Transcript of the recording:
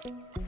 Thank you.